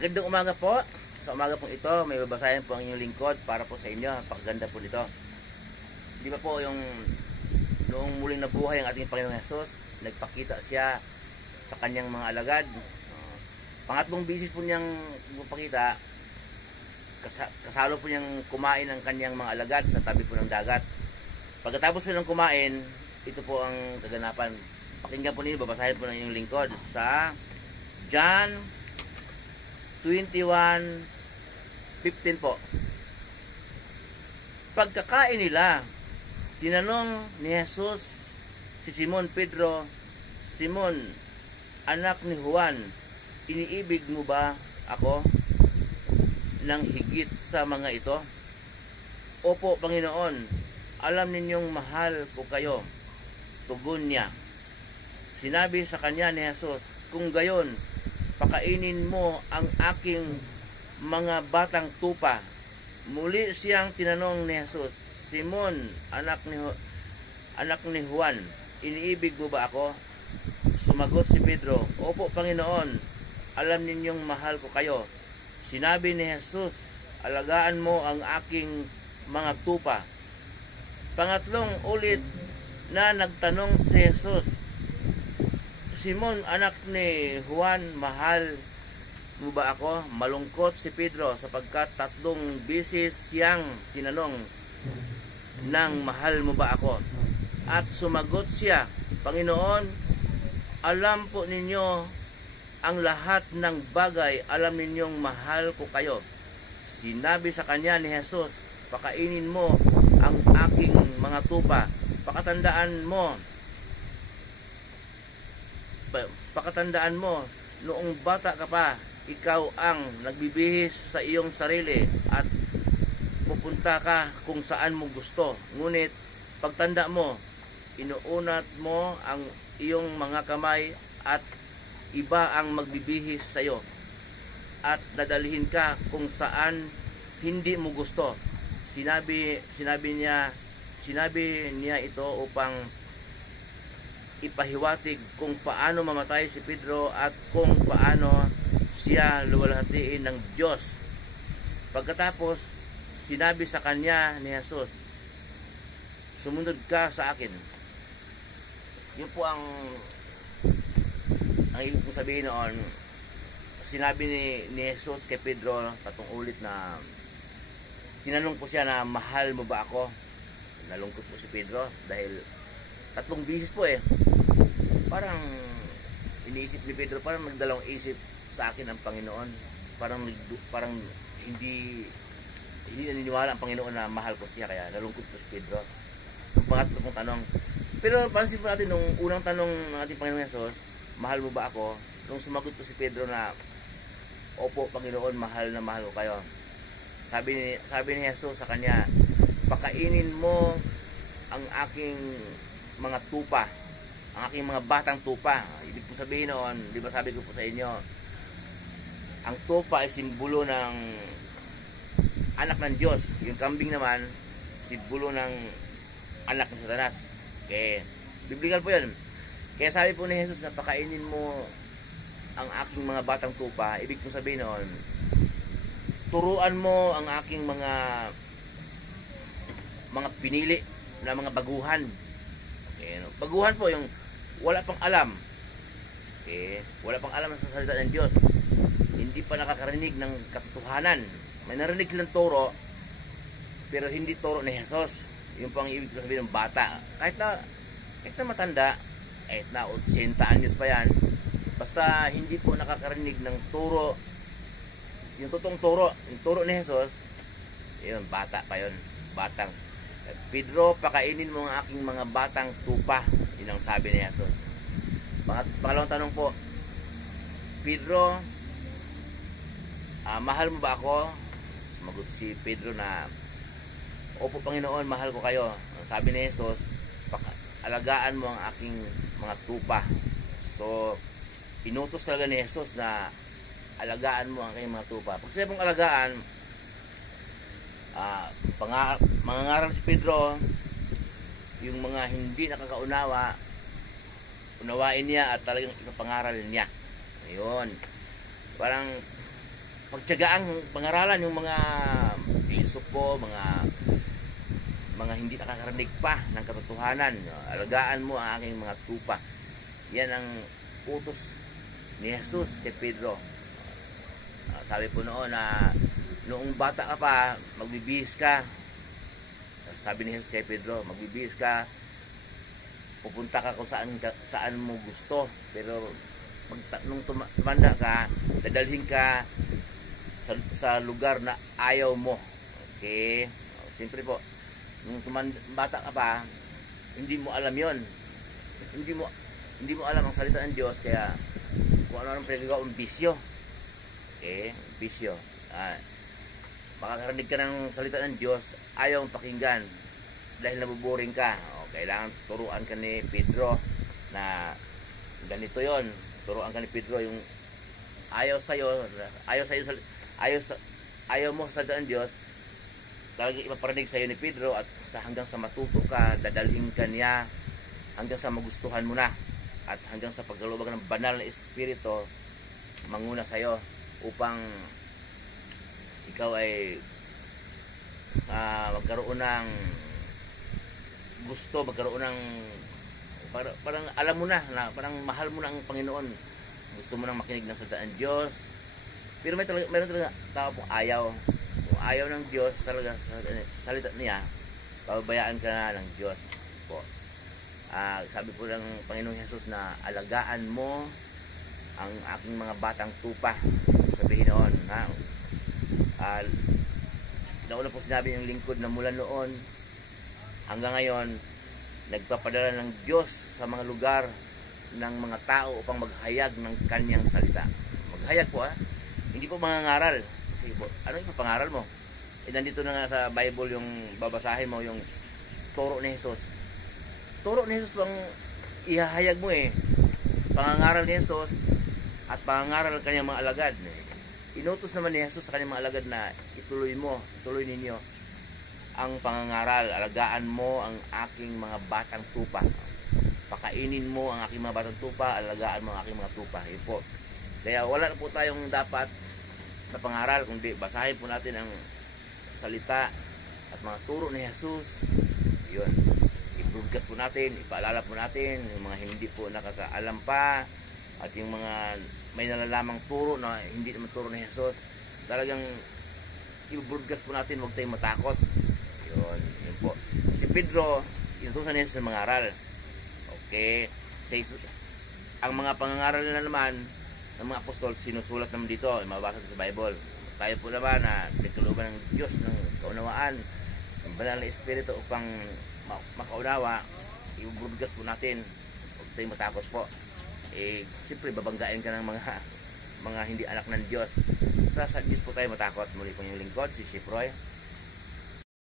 Magandang umaga po. Sa umaga pong ito, may babasahin po ang inyong lingkod para po sa inyo. Pakaganda po nito. Di ba po yung noong muling nabuhay ang ating Panginoong Hesus, nagpakita siya sa kanyang mga alagad. Pangatlong bisis po niyang magpakita, kasalo po niyang kumain ang kanyang mga alagad sa tabi po ng dagat. Pagkatapos po ng kumain, ito po ang kaganapan. Pakinggan po ninyo, babasahin po ng inyong lingkod sa John 21:15 po. Pagkakain nila, tinanong ni Jesus si Simon Pedro, "Simon, anak ni Juan, iniibig mo ba ako ng higit sa mga ito?" "Opo, Panginoon, alam ninyong mahal ko kayo," tugon niya. Sinabi sa kanya ni Jesus, "Kung gayon, pakainin mo ang aking mga batang tupa." Muli siyang tinanong ni Jesus, "Simon, anak ni Juan, iniibig mo ba ako?" Sumagot si Pedro, "Opo, Panginoon, alam ninyong mahal ko kayo." Sinabi ni Jesus, "Alagaan mo ang aking mga tupa." Pangatlong ulit na nagtanong si Jesus, "Simon, anak ni Juan, mahal mo ba ako?" Malungkot si Pedro sapagkat 3 beses siyang tinanong ng mahal mo ba ako. At sumagot siya, "Panginoon, alam po ninyo ang lahat ng bagay, alam ninyong mahal ko kayo." Sinabi sa kanya ni Jesus, "Pakainin mo ang aking mga tupa. Pakatandaan mo, noong bata ka pa, ikaw ang nagbibihis sa iyong sarili at pupunta ka kung saan mo gusto. Ngunit pagtanda mo, inuunat mo ang iyong mga kamay at iba ang magbibihis sa iyo at dadalhin ka kung saan hindi mo gusto." Sinabi niya ito upang ipahiwatig kung paano mamatay si Pedro at kung paano siya luwalhatiin ng Diyos. Pagkatapos, sinabi sa kanya ni Jesus, "Sumunod ka sa akin." Yun po ang ibig kong sabihin noon. Sinabi ni Jesus kay Pedro 3 ulit na tinanong po siya na, "Mahal mo ba ako?" Nalungkot po si Pedro dahil 3 bisis po Parang iniisip ni Pedro, parang nagdalawang isip, sa akin ang Panginoon. Parang hindi naniniwala ang Panginoon na mahal ko siya, kaya nalungkot po si Pedro. Ang pangatlo pong tanong. Pero pansin po natin nung unang tanong ng ating Panginoon Jesus, "Mahal mo ba ako?" Nung sumagot po si Pedro na, "Opo, Panginoon, mahal na mahal ko kayo." Sabi ni Jesus sa kanya, "Pakainin mo ang aking mga tupa, ang aking mga batang tupa." Ibig po sabihin noon, di ba sabi ko po sa inyo, ang tupa ay simbolo ng anak ng Diyos. Yung kambing naman, simbolo ng anak ng Satanas. Okay, biblical po yun. Kaya sabi po ni Jesus na pakainin mo ang aking mga batang tupa. Ibig po sabihin noon, turuan mo ang aking mga pinili na mga baguhan. Okay, no? Baguhan po yung wala pang alam. Okay, wala pang alam sa salita ng Diyos. Hindi pa nakakarinig ng katotohanan. May narinig silang turo, pero hindi turo ni Jesus. Yung pang ibig sabihin ng bata. Kahit na matanda, kahit na 80 anyos pa yan, basta hindi po nakakarinig ng turo, yung totoong turo, yung turo ni Jesus, yun, bata pa yun. Batang. "Pedro, pakainin mo ang aking mga batang tupa." Yun ang sabi ni Jesus. Pangalawang tanong po, "Pedro, mahal mo ba ako?" Sumagot si Pedro na, "Opo, Panginoon, mahal ko kayo." Sabi ni Jesus, "Alagaan mo ang aking mga tupa." So, inutos talaga ni Jesus na alagaan mo ang aking mga tupa. Pag sinabing alagaan, mangangaral si Pedro, yung mga hindi nakakaunawa, unawain niya at talagang ipapangaral niya. Ayun. Parang pagtiyagaang pangaralan yung mga pilosopo, mga hindi nakakarinig pa ng katotohanan. Alagaan mo ang aking mga tupa. Yan ang utos ni Jesus kay Pedro. Sabi po noon na noong bata ka pa, magbibihis ka. Sabi ni Jesus kay Pedro, magbibihis ka, pupunta ka kung saan mo gusto, pero nung tumanda ka, dadalhin ka sa lugar na ayaw mo. Okay? Siyempre po, nung bata ka pa, hindi mo alam yon. Hindi mo alam ang salita ng Diyos, kaya kung ano ang pinagagawa ang bisyo. Okay? Bisyo. Makakarinig ka ng salita ng Diyos, ayaw mong pakinggan dahil nabuboring ka. Kailangan turuan ka ni Pedro na ganito yon. Turuan ka ni Pedro yung ayaw mo sa salita ng Diyos, talagang ipaparinig sa iyo ni Pedro, at hanggang sa matuto ka, dadalhin ka niya hanggang sa magustuhan mo na, at hanggang sa pagkalubag ng banal na Espiritu manguna sa iyo upang ikaw ay magkaroon ng gusto, magkaroon ng parang alam mo na, parang mahal mo na ang Panginoon. Gusto mo nang makinig ng salita ng Diyos. Pero meron talaga tao pong ayaw. Kung ayaw ng Diyos talaga salita niya, pababayaan ka na ng Diyos po. Sabi po ng Panginoong Jesus na alagaan mo ang aking mga batang tupa. Sabihin noon, nauna po sinabi ng lingkod na mula noon hanggang ngayon, nagpapadala ng Diyos sa mga lugar ng mga tao upang maghayag ng kanyang salita. Maghayag po, hindi po mangangaral. Kasi po, ano yung pangaral mo? Nandito na nga sa Bible yung babasahin mo, yung turo ni Jesus. Turo ni Jesus pang ihahayag mo pangangaral ni Jesus at pangangaral ng kanyang mga alagad. Inutos naman ni Jesus sa kanyang mga alagad na ituloy ninyo ang pangangaral. Alagaan mo ang aking mga batang tupa. Pakainin mo ang aking mga batang tupa, alagaan mo ang aking mga tupa. Yun po. Kaya wala na po tayong dapat na pangaral, kundi basahin po natin ang salita at mga turo ni Jesus. Yun. I-broadcast po natin, ipaalala po natin yung mga hindi po nakakaalam pa, at yung mga may nalalamang turo na hindi naman turo ni Jesus. Talagang i-broadcast po natin, huwag tayong matakot. Yun po. Si Pedro, inutusan niya sa mga aral. Okay? Ang mga pangangaral na naman ng mga apostol, sinusulat naman dito, mababasa sa Bible. Tayo po naman na nagkaluban ng Diyos ng kaunawaan, ng banal na Espiritu upang makaunawa, i-broadcast po natin. Huwag tayong matakot po. Siyempre, babanggain ka ng mga hindi anak ng Diyos. Sa Diyos po tayo matakot. Muli po yung lingkod, si Chef Roy.